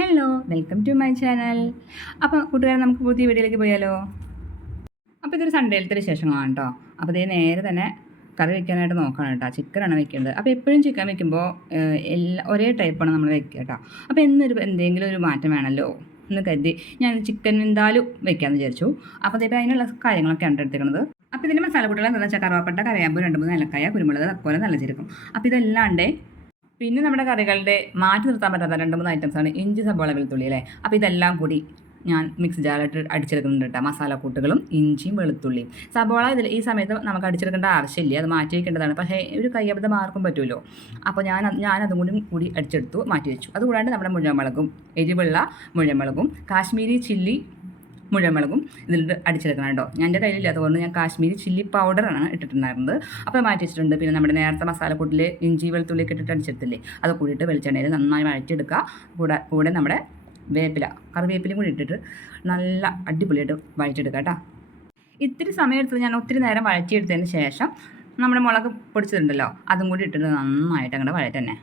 hello welcome to my channel അപ്പോൾ കൂട്ടുകാരെ നമുക്ക് പുതിയ വീഡിയോയിലേക്ക് പോയാലോ അപ്പോൾ ഇതൊരു സൺഡേയിലത്തെ വിശേഷങ്ങളാണ് കേട്ടോ അപ്പോൾ ഇതേ നേരെ തന്നെ കറി വെക്കാനായിട്ട് നോക്കണം കേട്ടോ ചിക്കനാണ് വെക്കേണ്ടത് അപ്പോൾ എപ്പോഴും ചിക്കൻ വെക്കുമ്പോൾ എല്ലാ ഒരേ ടൈപ്പാണ് നമ്മൾ വെക്കുക കേട്ടോ അപ്പോൾ എന്നൊരു എന്തെങ്കിലും ഒരു മാറ്റം വേണമല്ലോ എന്ന് കരുതി ഞാൻ ചിക്കൻ എന്തായാലും വെക്കാമെന്ന് വിചാരിച്ചു അപ്പോൾ അതേപോലെ അതിനുള്ള കാര്യങ്ങളൊക്കെ കണ്ടെടുത്തിരിക്കുന്നത് അപ്പോൾ ഇതിൻ്റെ മസാല എന്താണെന്ന് വെച്ചാൽ കറുവാപ്പട്ട കരയാമ്പൂ രണ്ട് മൂന്ന് നിലക്കായ കുരുമുളക് അതുപോലെ നല്ല ചിരക്കും അപ്പോൾ ഇതെല്ലാണ്ടേ പിന്നെ നമ്മുടെ കറികളുടെ മാറ്റി നിർത്താൻ പറ്റാത്ത രണ്ട് മൂന്ന് ഐറ്റംസ് ആണ് ഇഞ്ചി സബോള വെളുത്തുള്ളി അല്ലേ അപ്പോൾ ഇതെല്ലാം കൂടി ഞാൻ മിക്സ് ജാറിട്ട് അടിച്ചെടുക്കുന്നുണ്ട് കേട്ടോ മസാലക്കൂട്ടുകളും ഇഞ്ചിയും വെളുത്തുള്ളിയും സബോള ഇതിൽ ഈ സമയത്ത് നമുക്ക് അടിച്ചെടുക്കേണ്ട ആവശ്യമില്ല അത് മാറ്റി വയ്ക്കേണ്ടതാണ് പക്ഷേ ഒരു കയ്യബദ്ധം മാർക്കും പറ്റുമല്ലോ അപ്പോൾ ഞാൻ ഞാൻ അതും കൂടി കൂടി അടിച്ചെടുത്തു മാറ്റി വെച്ചു അതുകൂടാണ്ട് നമ്മുടെ മുഴമുളകും എരിവുള്ള മുളകും കാശ്മീരി ചില്ലി മുഴുവൻ മുളകും ഇതിലിട്ട് അടിച്ചെടുക്കണം കേട്ടോ എൻ്റെ കയ്യിലില്ലാത്തതുകൊണ്ട് ഞാൻ കാശ്മീരി ചില്ലി പൗഡറാണ് ഇട്ടിട്ടുണ്ടായിരുന്നത് അപ്പോൾ മാറ്റി വെച്ചിട്ടുണ്ട് പിന്നെ നമ്മുടെ നേരത്തെ മസാലക്കൂട്ടിൽ ഇഞ്ചി വെളുത്തുള്ളിയൊക്കെ ഇട്ടിട്ട് അടിച്ചെടുത്തില്ലേ അത് കൂടിയിട്ട് വെളിച്ചെണ്ണയിൽ നന്നായി വഴറ്റിയെടുക്കുക കൂടെ കൂടെ നമ്മുടെ വേപ്പില കറിവേപ്പിലയും കൂടി ഇട്ടിട്ട് നല്ല അടിപൊളിയായിട്ട് വഴറ്റിയെടുക്കുക കേട്ടോ ഇത്തിരി സമയത്ത് ഞാൻ ഒത്തിരി നേരം വഴറ്റിയെടുത്തതിന് ശേഷം നമ്മുടെ മുളക് പൊടിച്ചിട്ടുണ്ടല്ലോ അതും കൂടി ഇട്ടിട്ട് നന്നായിട്ട് അങ്ങോട്ട് വഴറ്റന്നെ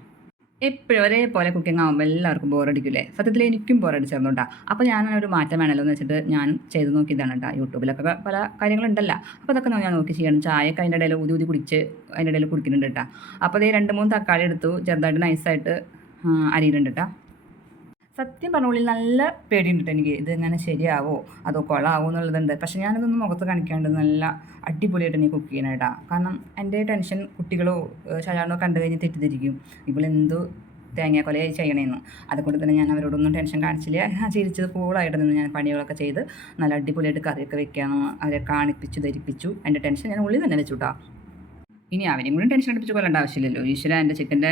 എപ്പോഴും ഒരേപോലെ കുക്കിംഗ് ആകുമ്പോൾ എല്ലാവർക്കും ബോറടിക്കില്ലേ സത്യത്തിൽ എനിക്കും ബോറടിച്ചിരുന്നു കേട്ടോ അപ്പോൾ ഞാനങ്ങനെ ഒരു മാറ്റം വേണമല്ലോ എന്ന് വെച്ചിട്ട് ഞാൻ ചെയ്ത് നോക്കിയതാണ് കേട്ടോ യൂട്യൂബിലൊക്കെ പല കാര്യങ്ങളുണ്ടല്ലോ അപ്പോൾ അതൊക്കെ ഞാൻ നോക്കി ചെയ്യണം ചായയൊക്കെ അതിൻ്റെ ഇടയിൽ ഊതി ഊതി കുടിച്ച് അതിൻ്റെ ഇടയിൽ കുടിക്കുന്നുണ്ട് കേട്ടോ അപ്പോൾ അതേ രണ്ട് മൂന്ന് തക്കാളി എടുത്തു ചെറുതായിട്ട് നൈസായിട്ട് അരിയിലുണ്ട് കേട്ടോ സത്യം പറഞ്ഞുള്ളിൽ നല്ല പേടിയുണ്ട് എനിക്ക് ഇതെങ്ങനെ ശരിയാവോ അതോ കൊളാവോ എന്നുള്ളതുണ്ട് പക്ഷെ ഞാനതൊന്നും മുഖത്ത് കാണിക്കാണ്ട് നല്ല അടിപൊളിയായിട്ട് എനിക്ക് കുക്ക് ചെയ്യണം കാരണം എൻ്റെ ടെൻഷൻ കുട്ടികളോ ശാലാണോ കണ്ടു കഴിഞ്ഞ് തെറ്റിദ്ധരിക്കും ഇവളെന്തോ തേങ്ങാക്കൊല ചെയ്യണമെന്ന് അതുകൊണ്ട് തന്നെ ഞാൻ അവരോടൊന്നും ടെൻഷൻ കാണിച്ചില്ല ഞാൻ ചിരിച്ചത് കൂളായിട്ട് നിന്ന് ഞാൻ പണികളൊക്കെ ചെയ്ത് നല്ല അടിപൊളിയായിട്ട് കറിയൊക്കെ വെക്കാമെന്ന് അവരെ കാണിപ്പിച്ചു ധരിപ്പിച്ചു എൻ്റെ ടെൻഷൻ ഞാൻ ഉള്ളിൽ തന്നെ വെച്ചു കേട്ടോ ഇനി അവനെയും കൂടി ടെൻഷൻ അടിപ്പിച്ച് കൊല്ലേണ്ട ആവശ്യമില്ലല്ലോ ഈശ്വര എൻ്റെ ചിക്കൻ്റെ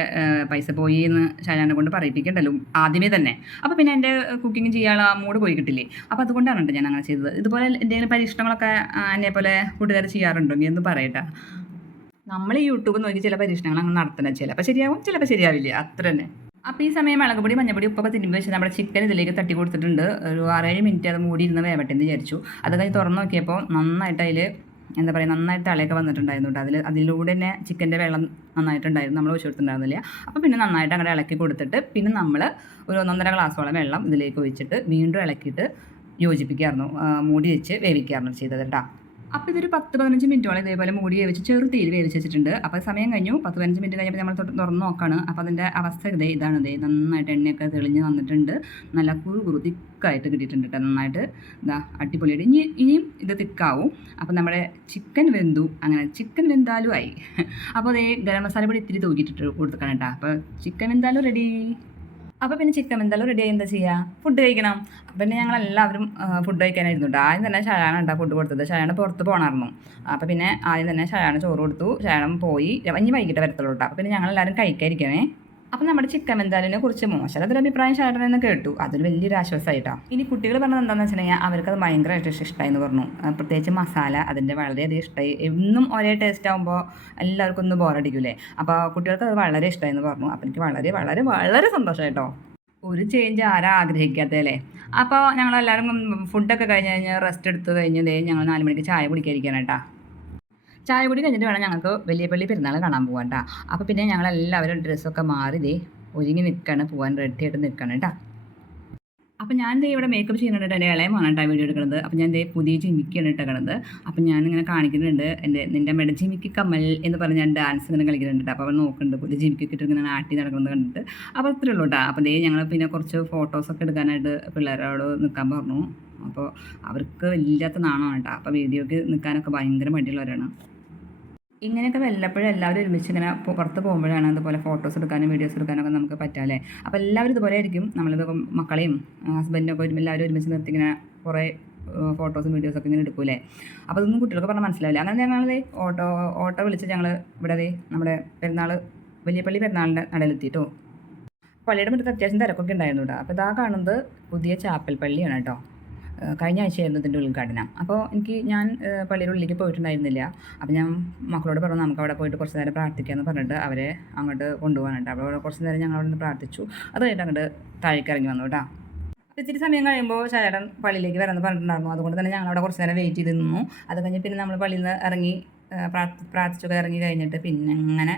പൈസ പോയി എന്ന് ശാലാനെ കൊണ്ട് പറയിപ്പിക്കണ്ടല്ലോ ആദ്യമേ തന്നെ അപ്പോൾ പിന്നെ എൻ്റെ കുക്കിംഗ് ചെയ്യാനുള്ള മൂഡ് പോയി കിട്ടില്ലേ അപ്പോൾ അതുകൊണ്ടാണ് ഞാൻ അങ്ങനെ ചെയ്തത് ഇതുപോലെ എന്തെങ്കിലും പരീക്ഷണങ്ങളൊക്കെ എന്നെ പോലെ കൂട്ടുകാർ ചെയ്യാറുണ്ടോ എന്ന് പറയട്ടെ നമ്മൾ യൂട്യൂബ് നോക്കി ചില പരീക്ഷണങ്ങൾ അങ്ങ് നടത്തണം ചിലപ്പോൾ ശരിയാവും ചിലപ്പോൾ ശരിയാവില്ല അത്ര തന്നെ അപ്പോൾ ഈ സമയം മുളകുപൊടി മഞ്ഞപ്പൊടി ഉപ്പൊക്കെ തിരുമ്പി വെച്ച് നമ്മുടെ ചിക്കൻ ഇതിലേക്ക് തട്ടി കൊടുത്തിട്ടുണ്ട് ഒരു ആറേഴ് മിനിറ്റ് അത് മൂടിയിരുന്ന് എന്ന് വിചാരിച്ചു അതൊക്കെ കഴിഞ്ഞ് തുറന്നു നോക്കിയപ്പോൾ നന്നായിട്ട് അതിൽ എന്താ പറയുക നന്നായിട്ട് തലയൊക്കെ വന്നിട്ടുണ്ടായിരുന്നു കേട്ടോ അതിൽ അതിലൂടെ തന്നെ ചിക്കൻ്റെ വെള്ളം നന്നായിട്ടുണ്ടായിരുന്നു നമ്മൾ ഒഴിച്ചെടുത്തിട്ടുണ്ടായിരുന്നില്ല അപ്പോൾ പിന്നെ നന്നായിട്ട് അങ്ങനെ ഇളക്കി കൊടുത്തിട്ട് പിന്നെ നമ്മൾ ഒരു ഒന്നൊന്നര ഗ്ലാസ്സോളം വെള്ളം ഇതിലേക്ക് ഒഴിച്ചിട്ട് വീണ്ടും ഇളക്കിയിട്ട് യോജിപ്പിക്കാമായിരുന്നു മൂടി വെച്ച് വേവിക്കാമായിരുന്നു ചെയ്തത് കേട്ടോ അപ്പോൾ ഇതൊരു പത്ത് പതിനഞ്ച് മിനിറ്റോളം ഇതേപോലെ മൂടി വേവിച്ച് ചെറു തീര് വേവിച്ച് വെച്ചിട്ടുണ്ട് അപ്പോൾ സമയം കഴിഞ്ഞു പത്ത് പതിനഞ്ച് മിനിറ്റ് കഴിഞ്ഞപ്പോൾ നമ്മൾ തുറന്ന് നോക്കുകയാണ് അപ്പോൾ അതിൻ്റെ അവസ്ഥ ഇതേ ഇതാണ് ഇതേ നന്നായിട്ട് എണ്ണയൊക്കെ തെളിഞ്ഞ് വന്നിട്ടുണ്ട് നല്ല കുറു കുറു തിക്കായിട്ട് കിട്ടിയിട്ടുണ്ട് കേട്ടോ നന്നായിട്ട് ഇതാ അടിപൊളിയായിട്ട് ഇനി ഇനിയും ഇത് തിക്കാവും അപ്പോൾ നമ്മുടെ ചിക്കൻ വെന്തു അങ്ങനെ ചിക്കൻ വെന്താലും ആയി അപ്പോൾ അതേ ഗരം മസാല കൂടി ഇത്തിരി തൂക്കിയിട്ടിട്ട് കൊടുക്കണം കേട്ടോ അപ്പോൾ ചിക്കൻ വെന്താലും റെഡി അപ്പോൾ പിന്നെ ചിക്കൻ എന്തായാലും റെഡി ആയി എന്താ ചെയ്യുക ഫുഡ് കഴിക്കണം അപ്പം പിന്നെ ഞങ്ങൾ എല്ലാവരും ഫുഡ് കഴിക്കാനായിരുന്നു കേട്ടോ ആദ്യം തന്നെ ഷയാണ് കേട്ടോ ഫുഡ് കൊടുത്തത് ഷയാണ് പുറത്ത് പോകണമായിരുന്നു അപ്പോൾ പിന്നെ ആദ്യം തന്നെ ഷയാണ് ചോറ് കൊടുത്തു ശഴാനം പോയി ഇനി വൈകിട്ട് വരത്തുള്ളൂ കേട്ടോ അപ്പോൾ പിന്നെ ഞങ്ങളെല്ലാവരും കഴിക്കാതിരിക്കണേ അപ്പം നമ്മുടെ ചിക്കൻ വെന്താലിനെ കുറിച്ച് മോശമതൊരു അഭിപ്രായം ഷാട്ടനെന്ന് കേട്ടു അതൊരു വലിയൊരു ആശ്വാസമായിട്ടാണ് ഇനി കുട്ടികൾ പറഞ്ഞത് എന്താണെന്ന് വെച്ചിട്ടുണ്ടെങ്കിൽ അത് ഭയങ്കരമായിട്ട് എന്ന് പറഞ്ഞു പ്രത്യേകിച്ച് മസാല അതിൻ്റെ വളരെയധികം ഇഷ്ടമായി എന്നും ഒരേ ടേസ്റ്റ് ആകുമ്പോൾ എല്ലാവർക്കും ഒന്ന് ബോറടിക്കൂലേ അപ്പോൾ കുട്ടികൾക്ക് അത് വളരെ എന്ന് പറഞ്ഞു അപ്പം എനിക്ക് വളരെ വളരെ വളരെ സന്തോഷമായിട്ടോ ഒരു ചേഞ്ച് ആരാ ആഗ്രഹിക്കാത്തതല്ലേ അപ്പോൾ ഞങ്ങളെല്ലാവരും ഫുഡൊക്കെ കഴിഞ്ഞ് കഴിഞ്ഞാൽ റെസ്റ്റ് എടുത്തു കഴിഞ്ഞതേ ഞങ്ങൾ നാല് മണിക്ക് ചായ കുടിക്കാതിരിക്കാനായിട്ടാ ചായ കൂടി കഴിഞ്ഞിട്ട് വേണം ഞങ്ങൾക്ക് വലിയ പള്ളി പെരുന്നാൾ കാണാൻ പോകാം കേട്ടോ അപ്പോൾ പിന്നെ ഞങ്ങളെല്ലാവരും ഡ്രസ്സൊക്കെ മാറി ഇതേ ഒരുങ്ങി നിൽക്കണം പോകാൻ റെഡി ആയിട്ട് നിൽക്കണം കേട്ടോ അപ്പം ഞാൻ ദേ ഇവിടെ മേക്കപ്പ് ചെയ്യുന്നുണ്ട് എൻ്റെ ഇളയമാണ് കേട്ടോ വീഡിയോ എടുക്കുന്നത് അപ്പം ഞാൻ ദേ പുതിയ ജിമിക്കാണ് ഇട്ടേക്കണത് അപ്പം ഇങ്ങനെ കാണിക്കുന്നുണ്ട് എൻ്റെ നിൻ്റെ മേഡം ജിമിക്ക് കമൽ എന്ന് പറഞ്ഞ് ഞാൻ ഡാൻസ് ഇങ്ങനെ കളിക്കുന്നുണ്ട് അപ്പോൾ അവൻ നോക്കുന്നുണ്ട് പുതിയ ജിമിക്കൊക്കെ ഇട്ട് ഇങ്ങനെ ആട്ടി നടക്കുന്നത് കണ്ടിട്ട് അപ്പോൾ അത്രേ ഉള്ളൂ കേട്ടോ അപ്പം ദേ ഞങ്ങൾ പിന്നെ കുറച്ച് ഫോട്ടോസൊക്കെ എടുക്കാനായിട്ട് പിള്ളേരോട് നിൽക്കാൻ പറഞ്ഞു അപ്പോൾ അവർക്ക് വല്ലാത്ത നാണമാണ് കേട്ടോ അപ്പോൾ വീഡിയോക്ക് നിൽക്കാനൊക്കെ ഭയങ്കര മടിയുള്ളവരാണ് ഇങ്ങനെയൊക്കെ വല്ലപ്പോഴും എല്ലാവരും ഒരുമിച്ച് ഇങ്ങനെ പുറത്ത് പോകുമ്പോഴാണ് അതുപോലെ ഫോട്ടോസ് എടുക്കാനും വീഡിയോസ് എടുക്കാനൊക്കെ നമുക്ക് പറ്റാല്ലേ അപ്പോൾ എല്ലാവരും ഇതുപോലെ ആയിരിക്കും നമ്മളിത് മക്കളെയും ഹസ്ബൻഡിനൊക്കെ ഒരുമിച്ച് എല്ലാവരും ഒരുമിച്ച് നിർത്തി ഇങ്ങനെ കുറേ ഫോട്ടോസും വീഡിയോസും ഒക്കെ ഇങ്ങനെ എടുക്കൂലേ അപ്പോൾ അതൊന്നും കുട്ടികൾക്ക് പറഞ്ഞാൽ മനസ്സിലാവില്ല അങ്ങനെ ഞങ്ങൾ ഓട്ടോ ഓട്ടോ വിളിച്ച് ഞങ്ങൾ ഇവിടെ നമ്മുടെ പെരുന്നാൾ വലിയപ്പള്ളി പെരുന്നാളിൻ്റെ നടയിലെത്തിയിട്ടോ പള്ളിയുടെ മുറ്റത്ത് അത്യാവശ്യം തിരക്കൊക്കെ ഉണ്ടായിരുന്നു കേട്ടോ അപ്പോൾ ഇതാ കാണുന്നത് പുതിയ ചാപ്പൽ പള്ളിയാണ് കേട്ടോ കഴിഞ്ഞ ആഴ്ചയായിരുന്നു ഇതിൻ്റെ ഉദ്ഘാടനം അപ്പോൾ എനിക്ക് ഞാൻ പള്ളിയുടെ ഉള്ളിലേക്ക് പോയിട്ടുണ്ടായിരുന്നില്ല അപ്പോൾ ഞാൻ മക്കളോട് പറഞ്ഞു നമുക്ക് അവിടെ പോയിട്ട് കുറച്ച് നേരം പ്രാർത്ഥിക്കാമെന്ന് പറഞ്ഞിട്ട് അവരെ അങ്ങോട്ട് കൊണ്ടുപോകാനുണ്ട് അപ്പോൾ കുറച്ച് നേരം ഞങ്ങൾ അവിടെ നിന്ന് പ്രാർത്ഥിച്ചു അത് കഴിഞ്ഞിട്ട് അങ്ങോട്ട് താഴേക്ക് ഇറങ്ങി വന്നു കേട്ടോ ഇത്തിരി സമയം കഴിയുമ്പോൾ ചേട്ടൻ പള്ളിയിലേക്ക് വരാമെന്ന് പറഞ്ഞിട്ടുണ്ടായിരുന്നു അതുകൊണ്ട് തന്നെ ഞങ്ങൾ അവിടെ കുറച്ച് നേരം വെയിറ്റ് ചെയ്ത് നിന്നു അത് കഴിഞ്ഞ് പിന്നെ നമ്മൾ പള്ളിയിൽ നിന്ന് ഇറങ്ങി പ്രാർത്ഥി പ്രാർത്ഥിച്ചൊക്കെ ഇറങ്ങി കഴിഞ്ഞിട്ട് പിന്നെ അങ്ങനെ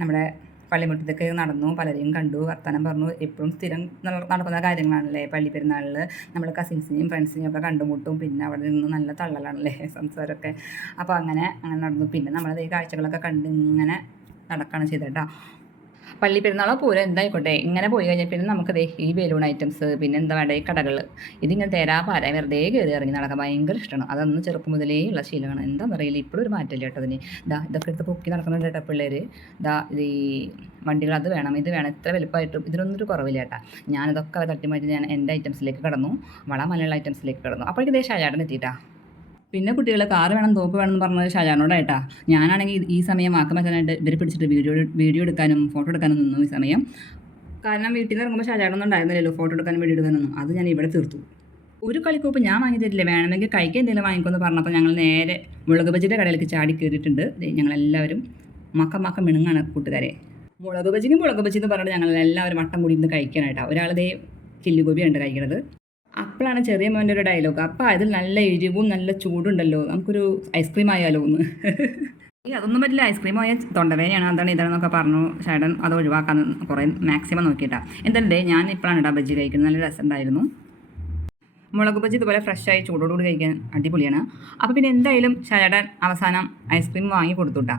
നമ്മുടെ പള്ളിമുറ്റത്തൊക്കെ നടന്നു പലരെയും കണ്ടു വർത്തമാനം പറഞ്ഞു എപ്പോഴും സ്ഥിരം നടക്കുന്ന കാര്യങ്ങളാണല്ലേ പള്ളി പെരുന്നാളിൽ നമ്മൾ കസിൻസിനെയും ഫ്രണ്ട്സിനെയും ഒക്കെ കണ്ടുമുട്ടും പിന്നെ അവിടെ നിന്ന് നല്ല തള്ളലാണല്ലേ സംസാരമൊക്കെ അപ്പോൾ അങ്ങനെ അങ്ങനെ നടന്നു പിന്നെ നമ്മളത് ഈ കാഴ്ചകളൊക്കെ കണ്ട് ഇങ്ങനെ നടക്കുകയാണ് ചെയ്തേട്ടാ പള്ളി പെരുന്നാളോ പൂരം എന്തായിക്കോട്ടെ ഇങ്ങനെ പോയി കഴിഞ്ഞാൽ പിന്നെ നമുക്കത് ഈ ബലൂൺ ഐറ്റംസ് പിന്നെ എന്താ വേണ്ട ഈ കടകൾ ഇതിങ്ങനെ തേരാ പാര വെറുതെ കയറി ഇറങ്ങി നടക്കാൻ ഭയങ്കര ഇഷ്ടമാണ് അതൊന്നും ചെറുപ്പം മുതലേ ഉള്ള ശീലമാണ് എന്താ പറയില്ല ഇപ്പോഴും ഒരു മാറ്റമില്ല കേട്ടോ അതിന് ഇതാ ഇതൊക്കെ എടുത്ത് പൊക്കി നടക്കുന്നുണ്ട് കേട്ടോ പിള്ളേർ ഇതാ ഈ വണ്ടികൾ അത് വേണം ഇത് വേണം എത്ര വലുപ്പമായിട്ടും ഒരു കുറവില്ല കേട്ടാ ഞാനിതൊക്കെ തട്ടിമാറ്റി ഞാൻ എൻ്റെ ഐറ്റംസിലേക്ക് കടന്നു വള മലയാള ഐറ്റംസിലേക്ക് കടന്നു അപ്പോഴേക്കും ദേശം ചേട്ടൻ എത്തിയിട്ടാ പിന്നെ കുട്ടികളെ കാറ് വേണം തോപ്പ് വേണം എന്ന് പറഞ്ഞത് ഷാജാനോടായിട്ടാ ഞാനാണെങ്കിൽ ഈ സമയം ആക്കം ഇവർ പിടിച്ചിട്ട് വീഡിയോ വീഡിയോ എടുക്കാനും ഫോട്ടോ എടുക്കാനും നിന്നു ഈ സമയം കാരണം വീട്ടിൽ നിന്ന് ഇറങ്ങുമ്പോൾ ഷാജാനൊന്നും ഉണ്ടായിരുന്നില്ലല്ലോ ഫോട്ടോ എടുക്കാനും വീഡിയോ എടുക്കാനൊന്നും അത് ഞാൻ ഇവിടെ തീർത്തു ഒരു കളിക്കോപ്പ് ഞാൻ വാങ്ങി തരില്ല വേണമെങ്കിൽ കഴിക്കാൻ എന്തെങ്കിലും വാങ്ങിക്കുമെന്ന് പറഞ്ഞപ്പോൾ ഞങ്ങൾ നേരെ മുളക് ബജിയുടെ കടയിലേക്ക് ചാടി കയറിയിട്ടുണ്ട് ഞങ്ങളെല്ലാവരും മക്ക മക്ക മിണുങ്ങാണ് കൂട്ടുകാരെ മുളക് ബജിനും മുളക് ബജി എന്ന് പറഞ്ഞിട്ട് ഞങ്ങൾ എല്ലാവരും വട്ടം കൂടി ഇന്ന് കഴിക്കാനായിട്ടാണ് ഒരാളതേ ചില്ലുഗോപിയാണ് കഴിക്കുന്നത് അപ്പോഴാണ് ചെറിയ മോൻ്റെ ഒരു ഡയലോഗ് അപ്പം അതിൽ നല്ല എരിവും നല്ല ചൂടുണ്ടല്ലോ നമുക്കൊരു ഐസ്ക്രീം ആയാലോ എന്ന് ഈ അതൊന്നും പറ്റില്ല ഐസ്ക്രീം ആയ തൊണ്ടവേനയാണ് അതാണ് ഇതാണെന്നൊക്കെ പറഞ്ഞു ചേട്ടൻ അത് ഒഴിവാക്കാൻ കുറേ മാക്സിമം നോക്കിയിട്ടാണ് എന്തായാലും ഞാൻ ഇപ്പോഴാണ് ഇടാ ബജ്ജി കഴിക്കുന്നത് നല്ല രസമുണ്ടായിരുന്നു മുളക് ബജ്ജി ഇതുപോലെ ഫ്രഷായി ചൂടോടുകൂടി കഴിക്കാൻ അടിപൊളിയാണ് അപ്പോൾ പിന്നെ എന്തായാലും ചേട്ടൻ അവസാനം ഐസ്ക്രീം വാങ്ങി കൊടുത്തുട്ടാ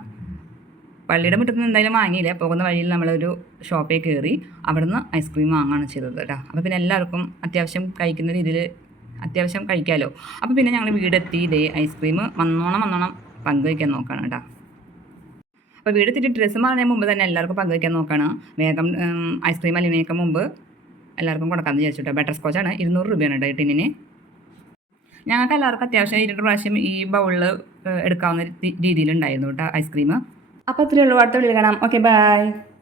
പള്ളിയുടെ മുറ്റത്ത് എന്തായാലും വാങ്ങിയില്ല പോകുന്ന വഴിയിൽ നമ്മളൊരു ഷോപ്പിൽ കയറി അവിടുന്ന് ഐസ്ക്രീം വാങ്ങുകയാണ് ചെയ്തത് കേട്ടോ അപ്പോൾ പിന്നെ എല്ലാവർക്കും അത്യാവശ്യം കഴിക്കുന്ന രീതിയിൽ അത്യാവശ്യം കഴിക്കാമല്ലോ അപ്പോൾ പിന്നെ ഞങ്ങൾ വീടെത്തി ഇതേ ഐസ്ക്രീം വന്നോണം വന്നോണം പങ്കുവയ്ക്കാൻ നോക്കുകയാണ് കേട്ടോ അപ്പോൾ വീടെത്തിയിട്ട് ഡ്രസ്സ് മാറുന്നതിന് മുമ്പ് തന്നെ എല്ലാവർക്കും പങ്കുവയ്ക്കാൻ നോക്കുകയാണ് വേഗം ഐസ്ക്രീം അലിനേക്ക് മുമ്പ് എല്ലാവർക്കും കൊടുക്കാമെന്ന് വിചാരിച്ചു കേട്ടോ ബട്ടർ സ്കോച്ചാണ് ഇരുന്നൂറ് രൂപയാണ് കേട്ടോ ടിന്നിന് ഞങ്ങൾക്ക് എല്ലാവർക്കും അത്യാവശ്യം ഇരുന്നൂറ് പ്രാവശ്യം ഈ ബൗളിൽ എടുക്കാവുന്ന രീതിയിലുണ്ടായിരുന്നു കേട്ടോ ഐസ്ക്രീം അപ്പോൾ അത്രയേ ഉള്ളൂ അടുത്ത വിളിക്കണം കാണാം ഓക്കെ ബൈ